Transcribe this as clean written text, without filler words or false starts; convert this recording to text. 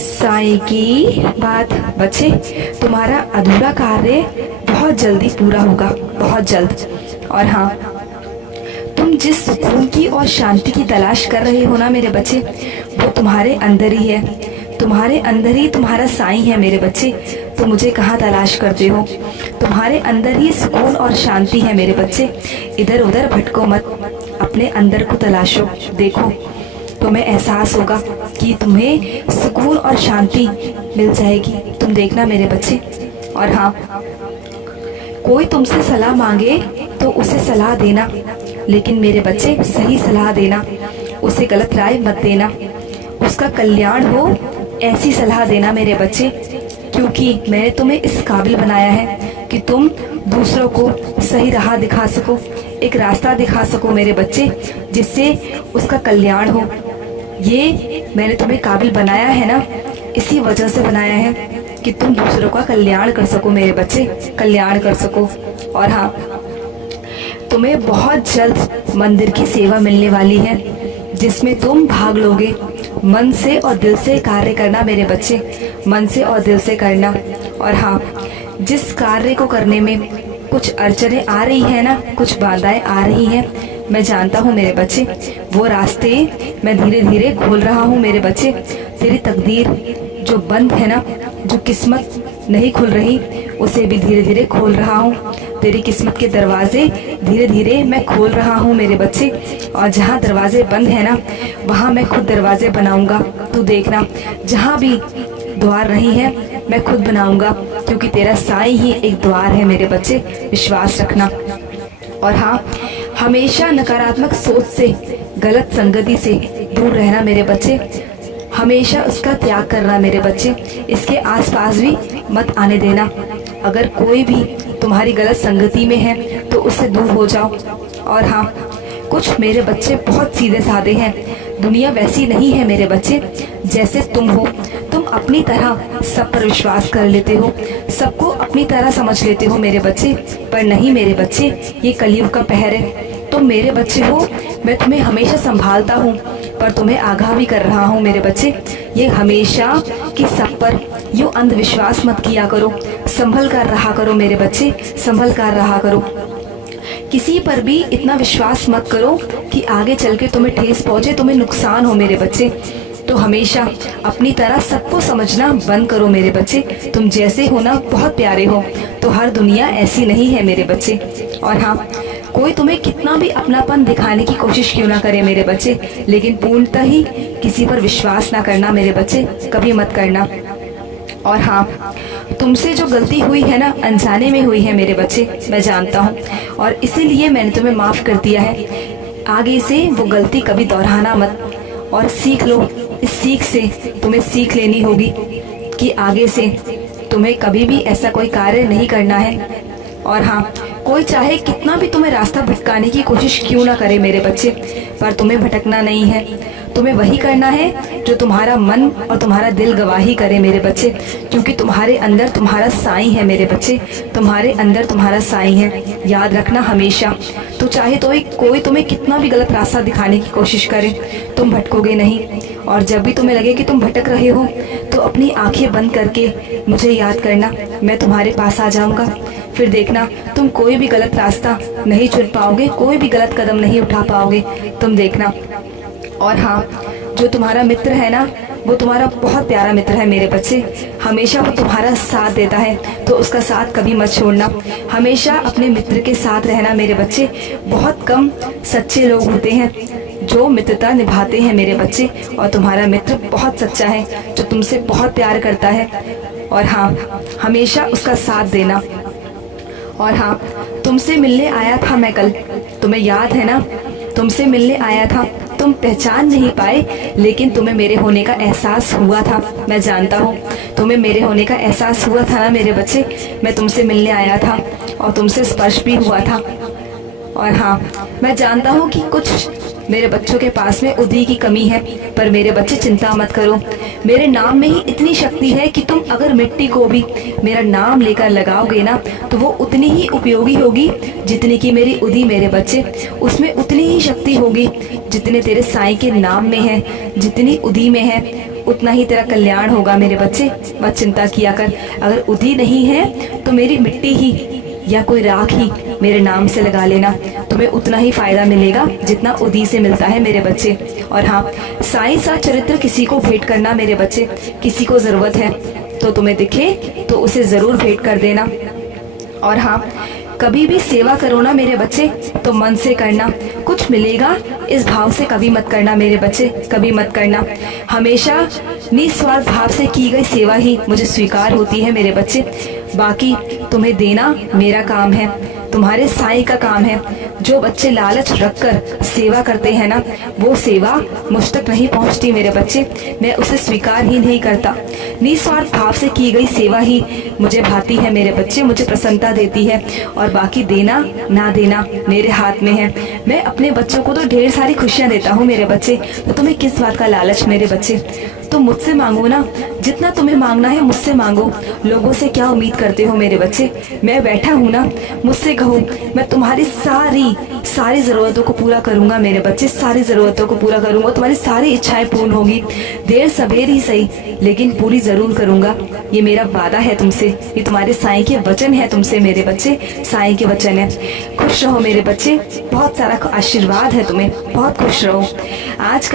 साईं की बात बच्चे, तुम्हारा अधूरा कार्य बहुत जल्दी पूरा होगा, बहुत जल्द। और हाँ, तुम जिस सुकून की और शांति की तलाश कर रहे हो ना मेरे बच्चे, वो तुम्हारे अंदर ही है। तुम्हारे अंदर ही तुम्हारा साईं है मेरे बच्चे। तुम मुझे कहाँ तलाश करते हो? तुम्हारे अंदर ही सुकून और शांति है मेरे बच्चे। इधर उधर भटको मत, अपने अंदर को तलाशो। देखो, तुम्हें एहसास होगा कि तुम्हें सुकून और शांति मिल जाएगी। तुम देखना मेरे बच्चे। और हाँ, कोई तुमसे सलाह मांगे तो उसे सलाह देना, लेकिन मेरे बच्चे सही सलाह देना, उसे गलत राय मत देना। उसका कल्याण हो ऐसी सलाह देना मेरे बच्चे, क्योंकि मैंने तुम्हें इस काबिल बनाया है कि तुम दूसरों को सही राह दिखा सको, एक रास्ता दिखा सको मेरे बच्चे, जिससे उसका कल्याण हो। ये मैंने तुम्हें काबिल बनाया है ना, इसी वजह से बनाया है कि तुम दूसरों का कल्याण कर सको मेरे बच्चे, कल्याण कर सको। और हाँ, तुम्हें बहुत जल्द मंदिर की सेवा मिलने वाली है, जिसमें तुम भाग लोगे। मन से और दिल से कार्य करना मेरे बच्चे, मन से और दिल से करना। और हाँ, जिस कार्य को करने में कुछ अड़चने आ रही है ना, कुछ बाधाएं आ रही हैं, मैं जानता हूँ मेरे बच्चे, वो रास्ते मैं धीरे धीरे खोल रहा हूँ मेरे बच्चे। तेरी तकदीर जो बंद है ना, जो किस्मत नहीं खुल रही, उसे भी धीरे धीरे खोल रहा हूँ। तेरी किस्मत के दरवाजे धीरे धीरे मैं खोल रहा हूँ मेरे बच्चे। और जहाँ दरवाजे बंद है ना, वहाँ मैं खुद दरवाजे बनाऊंगा। तू देखना, जहाँ भी द्वार नहीं है मैं खुद बनाऊंगा, क्योंकि तेरा साईं ही एक द्वार है मेरे बच्चे, विश्वास रखना। और हाँ, हमेशा नकारात्मक सोच से, गलत संगति से दूर रहना मेरे बच्चे। हमेशा उसका त्याग करना मेरे बच्चे, इसके आसपास भी मत आने देना। अगर कोई भी तुम्हारी गलत संगति में है तो उससे दूर हो जाओ। और हाँ, कुछ मेरे बच्चे बहुत सीधे साधे हैं। दुनिया वैसी नहीं है मेरे बच्चे जैसे तुम हो। तुम अपनी तरह सब पर विश्वास कर लेते हो, सबको अपनी तरह समझ लेते हो मेरे बच्चे, पर नहीं मेरे बच्चे, ये कलयुग का कहर है। तुम मेरे बच्चे हो, मैं तुम्हें हमेशा संभालता हूँ, पर तुम्हें आगाह भी कर रहा हूँ मेरे बच्चे। ये हमेशा कि सब पर यूँ अंधविश्वास मत किया करो, संभल कर रहा करो मेरे बच्चे, संभल कर रहा करो। किसी पर भी इतना विश्वास मत करो कि आगे चल के तुम्हें ठेस पहुँचे, तुम्हें नुकसान हो मेरे बच्चे। तो हमेशा अपनी तरह सबको समझना बंद करो मेरे बच्चे। तुम जैसे हो ना, बहुत प्यारे हो, तो हर दुनिया ऐसी नहीं है मेरे बच्चे। और हाँ, कोई तुम्हें कितना भी अपनापन दिखाने की कोशिश क्यों ना करे मेरे बच्चे, लेकिन पूर्णतः ही किसी पर विश्वास ना करना मेरे बच्चे, कभी मत करना। और हाँ, तुमसे जो गलती हुई है ना, अनजाने में हुई है मेरे बच्चे, मैं जानता हूँ, और इसीलिए मैंने तुम्हें माफ़ कर दिया है। आगे से वो गलती कभी दोहराना मत, और सीख लो। इस सीख से तुम्हें सीख लेनी होगी कि आगे से तुम्हें कभी भी ऐसा कोई कार्य नहीं करना है। और हाँ, कोई चाहे कितना भी तुम्हें रास्ता भटकाने की कोशिश क्यों ना करे मेरे बच्चे, पर तुम्हें भटकना नहीं है। तुम्हें वही करना है जो तुम्हारा मन और तुम्हारा दिल गवाही करे मेरे बच्चे, क्योंकि तुम्हारे अंदर तुम्हारा साईं है मेरे बच्चे, तुम्हारे अंदर तुम्हारा साईं है। याद रखना हमेशा। तो चाहे तो कोई तुम्हें कितना भी गलत रास्ता दिखाने की कोशिश करे, तुम भटकोगे नहीं। और जब भी तुम्हें लगे कि तुम भटक रहे हो, तो अपनी आंखें बंद करके मुझे याद करना, मैं तुम्हारे पास आ जाऊंगा। फिर देखना, तुम कोई भी गलत रास्ता नहीं चुन पाओगे, कोई भी गलत कदम नहीं उठा पाओगे, तुम देखना। और हाँ, जो तुम्हारा मित्र है ना, वो तुम्हारा बहुत प्यारा मित्र है मेरे बच्चे। हमेशा वो तुम्हारा साथ देता है, तो उसका साथ कभी मत छोड़ना। हमेशा अपने मित्र के साथ रहना मेरे बच्चे। बहुत कम सच्चे लोग होते हैं जो मित्रता निभाते हैं मेरे बच्चे, और तुम्हारा मित्र बहुत सच्चा है, जो तुमसे बहुत प्यार करता है। और हाँ, हमेशा उसका साथ देना। और हाँ, तुमसे मिलने आया था मैं कल, तुम्हें याद है ना? तुमसे मिलने आया था, तुम पहचान नहीं पाए, लेकिन तुम्हें मेरे होने का एहसास हुआ था। मैं जानता हूँ, तुम्हें मेरे होने का एहसास हुआ था ना मेरे बच्चे। मैं तुमसे मिलने आया था और तुमसे स्पर्श भी हुआ था। और हाँ, मैं जानता हूँ कि कुछ मेरे बच्चों के पास में उदी की कमी है, पर मेरे बच्चे चिंता मत करो। मेरे नाम में ही इतनी शक्ति है कि तुम अगर मिट्टी को भी मेरा नाम लेकर लगाओगे ना, तो वो उतनी ही उपयोगी होगी जितनी कि मेरी उदी मेरे बच्चे। उसमें उतनी ही शक्ति होगी जितने तेरे साईं के नाम में है, जितनी उदी में है। उतना ही तेरा कल्याण होगा मेरे बच्चे, मत चिंता किया कर। अगर उदी नहीं है तो मेरी मिट्टी ही या कोई राख ही मेरे नाम से लगा लेना, तुम्हें उतना ही फायदा मिलेगा जितना उदी से मिलता है मेरे बच्चे। और हाँ, साईं सा चरित्र किसी को भेंट करना मेरे बच्चे, किसी को ज़रूरत है तो तुम्हें दिखे तो उसे ज़रूर भेंट कर देना। और हाँ, कभी भी सेवा करो ना मेरे बच्चे तो मन से करना, कुछ मिलेगा इस भाव से कभी मत करना मेरे बच्चे, कभी मत करना। हमेशा निस्वार्थ भाव से की गई सेवा ही मुझे स्वीकार होती है मेरे बच्चे। बाकी तुम्हें देना मेरा काम है, तुम्हारे साईं का काम है। जो बच्चे लालच रखकर सेवा करते हैं ना, वो सेवा मुझ तक नहीं पहुंचती मेरे बच्चे, मैं उसे स्वीकार ही नहीं करता। निस्वार्थ भाव से की गई सेवा ही मुझे भाती है मेरे बच्चे, मुझे प्रसन्नता देती है। और बाकी देना ना देना मेरे हाथ में है। मैं अपने बच्चों को तो ढेर सारी खुशियाँ देता हूँ मेरे बच्चे, तो तुम्हें किस बात का लालच मेरे बच्चे। तुम मुझसे मांगो ना, जितना तुम्हें मांगना है मुझसे मांगो। लोगों से क्या उम्मीद करते हो मेरे बच्चे, मैं बैठा हूँ ना, मुझसे कहो, मैं तुम्हारी सारी ज़रूरतों को पूरा करूँगा मेरे बच्चे, सारी ज़रूरतों को पूरा करूँगा। तुम्हारी सारी इच्छाएं पूर्ण होगी, देर सवेर ही सही लेकिन पूरी ज़रूर करूँगा। ये मेरा वादा है तुमसे, ये तुम्हारे साईं के वचन है तुमसे मेरे बच्चे, साईं के वचन है। खुश रहो मेरे बच्चे, बहुत सारा आशीर्वाद है तुम्हें, बहुत खुश रहो। आज का